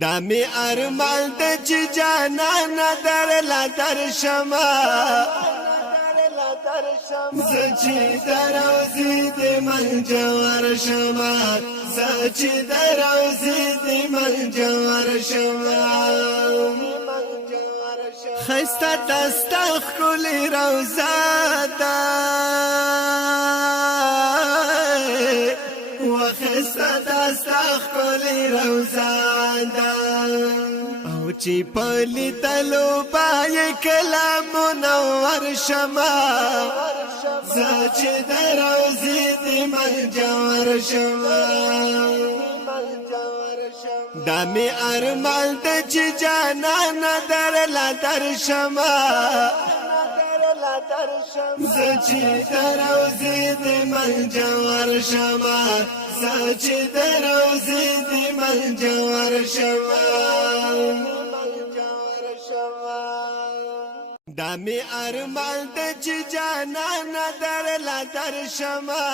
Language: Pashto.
دا می ارمان د چې جانان در لا در شما زچې دروزې د منجور شما زچې دروزې د منجور شما خسته دستا ښکلې روضه ده وخسته دستا ښکلې روضه ده او چې په لیدلو به یې کله منور شمه زه چې د روضې د منجور شمه دا می ارمان د چې جانان در لا در شمه زه چې د روضې د منجور شمه زه چې د روضې د منجور شمه دا می ارمان د چې جانان در لا در شمه